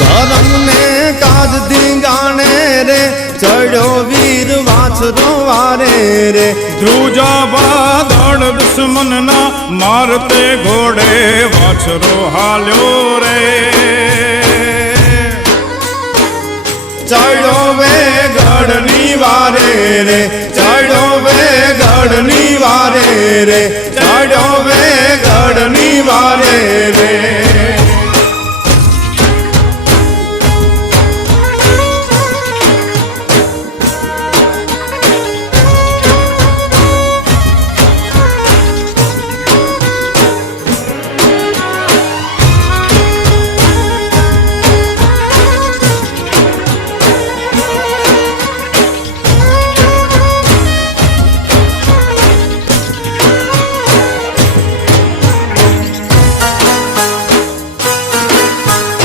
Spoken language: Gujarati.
ધર્મ ને કાજ ધીંગાણે રે ચડ્યો વીર વાછરો વારે રે ધ્રુજા બાદળ દુશ્મન ના મારતે ઘોડે વાછરો હાલ્યો રે ચડ્યો વેગડની વારે રે ચડ્યો વેગડની વારે રે ચડ્યો વેગડની વારે રે